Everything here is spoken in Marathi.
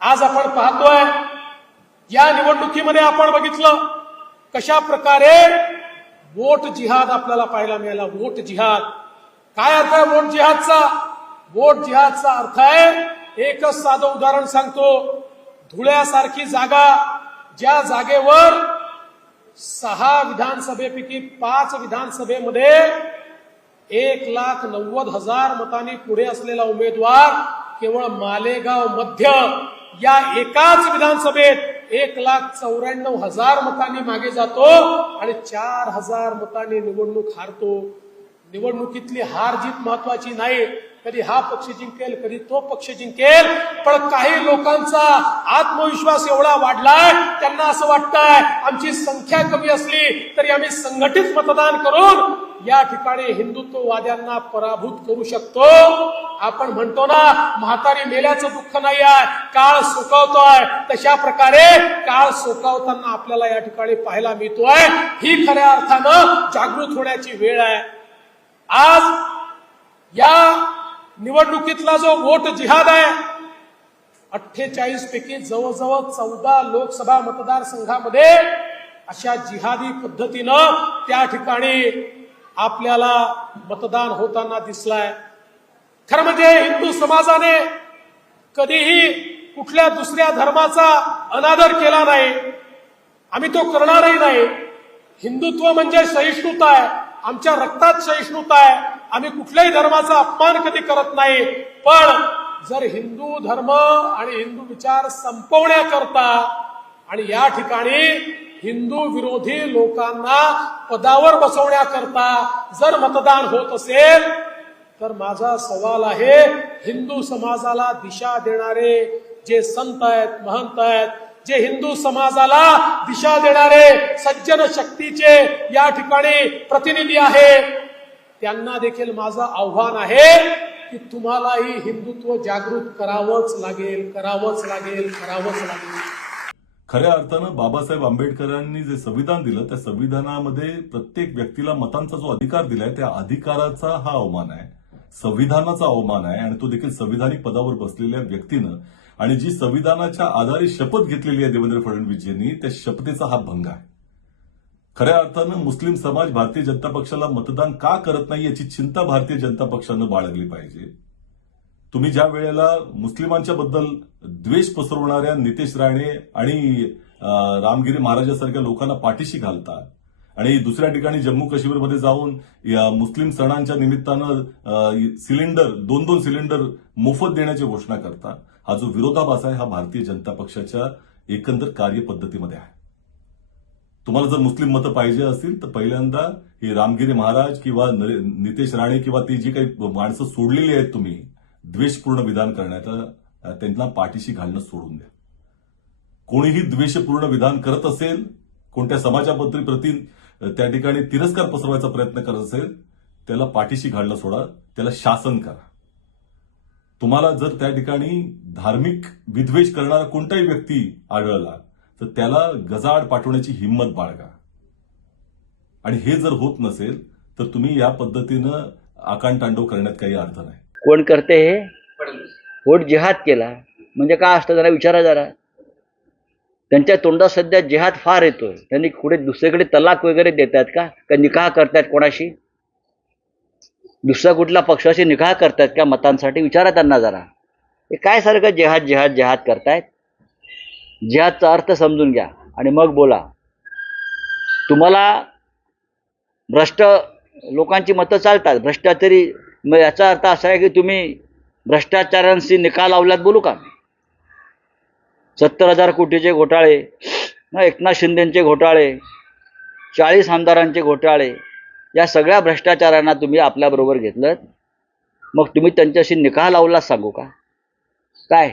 आज आपण पाहतोय या निवडणुकीमध्ये आपण बघितलं कशा प्रकारे वोट जिहाद आपल्याला पाहायला मिळाला. वोट जिहाद. काय अर्थ आहे वोट जिहादचा? वोट जिहादचा अर्थ आहे एकच साधं उदाहरण सांगतो. धुळ्यासारखी जागा ज्या जागेवर सहा विधानसभेपैकी पाच विधानसभेमध्ये एक लाख नव्वद हजार मतांनी पुढे असलेला उमेदवार केवळ मालेगाव मध्य. या एकाच विधानसभेत एक लाख चौऱ्याण्णव हजार मतांनी मागे जातो आणि चार हजार मतांनी निवडणूक हारतो. निवडणुकीतली हार जीत महत्वाची नाही. कधी हा पक्ष जिंकेल कधी तो पक्ष जिंकेल. पण काही लोकांचा आत्मविश्वास एवढा वाढलाय त्यांना असं वाटतंय आमची संख्या कमी असली तरी आम्ही संघटित मतदान करून या ठिकाणी हिंदुत्ववाद्यांना पराभूत करू शकतो. आपण म्हणतो ना म्हातारी मेल्याचं दुःख नाही आहे काळ सुकवतोय. तशा प्रकारे काळ सुकवताना आपल्याला या ठिकाणी पाहायला मिळतोय. ही खऱ्या अर्थानं जागृत होण्याची वेळ आहे. आज या निवडणुकीतला जो वोट जिहाद आहे अठ्ठेचाळीस पैकी जवळजवळ चौदा लोकसभा मतदारसंघामध्ये अशा जिहादी पद्धतीनं त्या ठिकाणी आपल्याला मतदान होताना दिसलाय. खरं म्हणजे हिंदू समाजाने कधीही कुठल्या दुसऱ्या धर्माचा अनादर केला नाही. आम्ही तो करणारही नाही. हिंदुत्व म्हणजे सहिष्णुता आहे. आमच्या रक्तात सहिष्णुता आहे. आम्ही कुठल्याही धर्माचा अपमान कधी करत नाही. पण जर हिंदू धर्म आणि हिंदू विचार संपवण्याकरता आणि या ठिकाणी हिंदू विरोधी लोकांना पदावर बसवण्याकरता जर मतदान होत असेल तर माझा सवाल आहे हिंदू समाजाला दिशा देणारे जे संत आहेत महंत आहेत जे हिंदू समाजाला दिशा देणारे सज्जन शक्तीचे या ठिकाणी प्रतिनिधी आहेत त्यांना देखील माझं आव्हान आहे की तुम्हालाही हिंदुत्व जागृत करावंच लागेल करावंच लागेल करावंच लागेल. खऱ्या अर्थानं बाबासाहेब आंबेडकरांनी जे संविधान दिलं त्या संविधानामध्ये प्रत्येक व्यक्तीला मतांचा जो अधिकार दिलाय त्या अधिकाराचा हा अवमान आहे. संविधानाचा अवमान आहे आणि तो देखील संविधानिक पदावर बसलेल्या व्यक्तीनं आणि जी संविधानाच्या आधारे शपथ घेतलेली आहे देवेंद्र फडणवीसजींनी त्या शपथेचा हा भंग आहे. खऱ्या अर्थानं मुस्लिम समाज भारतीय जनता पक्षाला मतदान का करत नाही याची चिंता भारतीय जनता पक्षानं बाळगली पाहिजे. तुम्ही ज्या वेळेला मुस्लिमांच्या बद्दल द्वेष पसरवणाऱ्या नितेश राणे आणि रामगिरी महाराजासारख्या लोकांना पाठीशी घालता आणि दुसऱ्या ठिकाणी जम्मू काश्मीरमध्ये जाऊन या मुस्लिम सणांच्या निमित्तानं सिलेंडर दोन दोन सिलेंडर मोफत देण्याची घोषणा करता हा जो विरोधाभास आहे हा भारतीय जनता पक्षाच्या एकंदर कार्यपद्धतीमध्ये आहे. तुम्हाला जर मुस्लिम मतं पाहिजे असतील तर पहिल्यांदा हे रामगिरी महाराज किंवा नितेश राणे किंवा ती जी काही माणसं सोडलेली आहेत तुम्ही द्वेषपूर्ण विधान करण्याचा त्यांना पाठीशी घालणं सोडून द्या. कोणीही द्वेषपूर्ण विधान करत असेल कोणत्या समाजाबद्दल प्रति त्या ठिकाणी तिरस्कार पसरवायचा प्रयत्न करत असेल त्याला पाठीशी घालणं सोडा त्याला शासन करा. तुम्हाला जर त्या ठिकाणी धार्मिक विद्वेष करणारा कोणताही व्यक्ती आढळला तर त्याला गजाआड पाठवण्याची हिंमत बाळगा. आणि हे जर होत नसेल तर तुम्ही या पद्धतीनं आकांतांडव करण्यात काही अर्थ नाही. कोण करते हे? पोट जिहाद केला. म्हणजे काय असतं? जरा विचारा जरा. त्यांच्या तोंडात सध्या जिहाद फार येतोय. त्यांनी कुठे दुसरीकडे तलाक वगैरे देतात का? का निकाह करतात कोणाशी? दुसऱ्या कुठल्या पक्षाशी निकाह करतात का मतांसाठी? विचारा त्यांना जरा. हे काय सारखं जिहाद जिहाद जिहाद करतायत? जिहादचा अर्थ समजून घ्या आणि मग बोला. तुम्हाला भ्रष्ट लोकांची मतं चालतात. भ्रष्टाचारी मग याचा अर्थ असा आहे की तुम्ही भ्रष्टाचारांशी निकाल लावल्यात बोलू का? सत्तर हजार कोटीचे घोटाळे एकनाथ शिंदेचे घोटाळे चाळीस आमदारांचे घोटाळे या सगळ्या भ्रष्टाचारांना तुम्ही आपल्याबरोबर घेतलं मग तुम्ही त्यांच्याशी निकाह लावलाच सांगू का? काय?